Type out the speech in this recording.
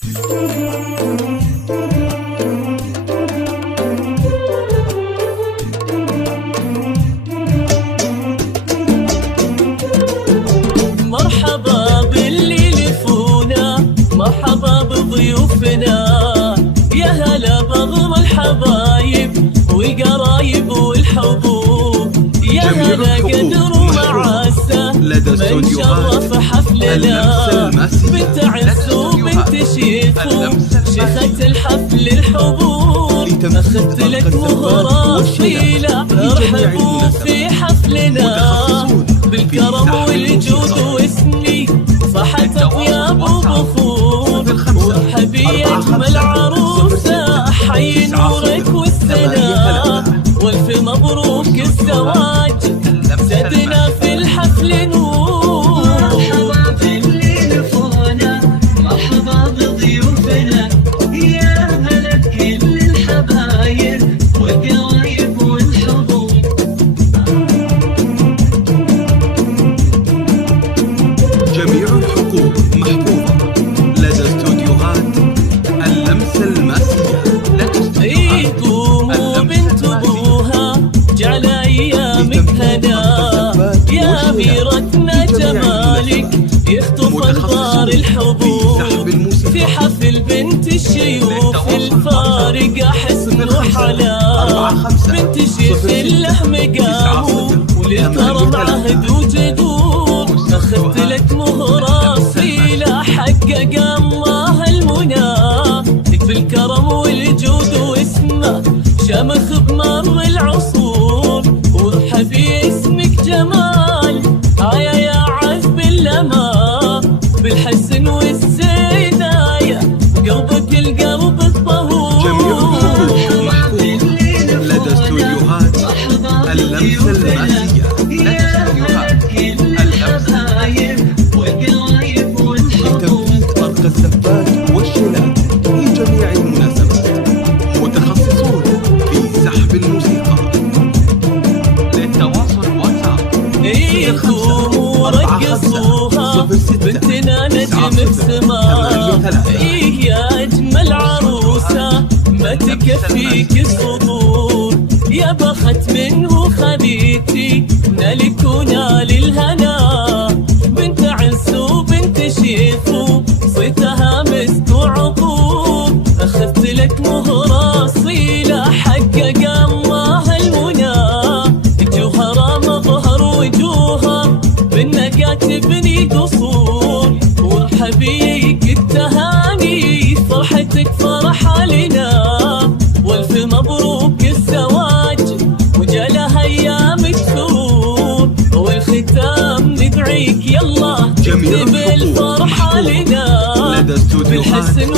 مرحبا باللي يلفونا، مرحبا بضيوفنا، يا هلا بغر الحبايب والقرايب والحبوب، يا هلا قدر ومعاسة من شرف حفلنا، بنت عز وبنت شيخو شيخة الحفل الحبوب، أخذت لك مهرة طويلة ارحبوا في حفلنا، بالكرم والجود واسمي صحت اطياب وبخور، وارحبي يا اجمل عروسه حي نورك والسلام، والف مبروك الزواج زدنا في الحفل نور. مرحبا باللي يلفونا، مرحبا بضيوفنا، يا هلا بكل الحبايب والقرايب والحبوب. جميع الحقوق محفوظة لدى استوديوهات اللمسة الماسية. قوموا بنت ابوها جعل ايامك هنا، يا أميرتنا جمالك يخطف انظار الحبوب، في حفل بنت الشيوخ الفارقة حسن وحلا، بنت شيخ له مقام وللكرم عهد وجدود، أخذت لك مهرة أصيلة حقق الله المنى، بالكرم والجود واسمه شمخ بمر العصور، وارحبي اسمك جمال يا عذب اللما، بالحسن والسنايا قلبك القلب الطهور. جميع الحقوق محفوظة لدى استوديوهات اللمسة الماسية. لتنفيذ طرق الزفات والشلات في جميع المناسبات، متخصصون في سحب الموسيقى. للتواصل واتساب قوموا رقصوها بنتنا نجم بسماء، يا أجمل عروسة ما تكفيك الصدور، يا بخت منه خديتي نالك ونال الهنا، بنت عز وبنت شيخو صيتها مسك وعقوب، أخذت لك مهرة أصيلة حقق الله المنى، جوهرة مظهر وجوهر بالنقا تبني قصور، وارحبيك التهاني فرحتك فرحة لنا، والف مبروك الزواج وجالها ايامك سرور، والختام ندعيك يلا جميع تكتب الفرحة لنا، لدى استوديوهات بالحسن